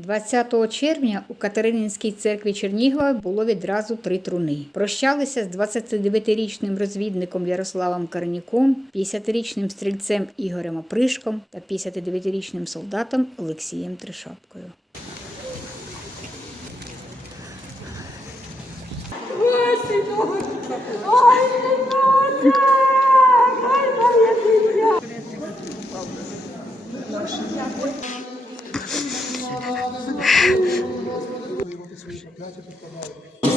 20 червня у Катерининській церкві Чернігова було відразу три труни. Прощалися з 29-річним розвідником Ярославом Каранюком, 50-річним стрільцем Ігорем Опришком та 59-річним солдатом Олексієм Тришапкою.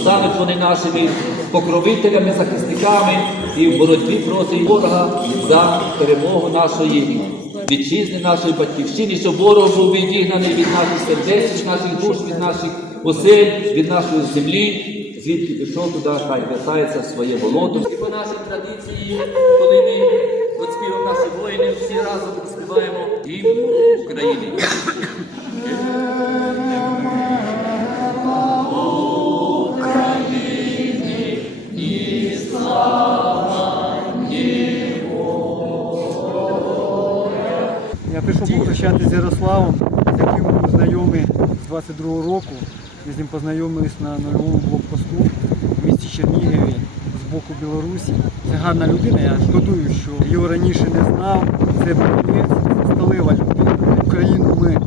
Стануть вони нашими покровителями, захисниками і в боротьбі проти ворога за перемогу нашої вітчизни, нашої батьківщини, щоб ворог був відігнаний від наших сердець, від наших душ, від наших осель, від нашої землі, звідки пішов туди, хай вертається своє болото. І по нашій традиції, коли ми відспіваємо наші воїни, всі разом співаємо гімн України. Прийшов попрощатися з Ярославом, з яким ми знайомі з 22-го року. Ми з ним познайомились на нульовому блокпосту в місті Чернігові з боку Білорусі. Це гарна людина, я шкодую, що його раніше не знав. Це боєць, це сталева людина. Україну ми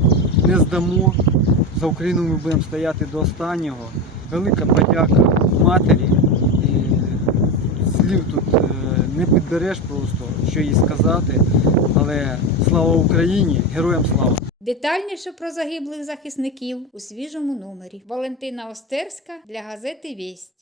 не здамо. За Україну ми будемо стояти до останнього. Велика подяка матері. І слів тут е, не підбереш просто, що їй сказати. Але слава Україні, героям слава! Детальніше про загиблих захисників у свіжому номері. Валентина Остерська для газети Вість.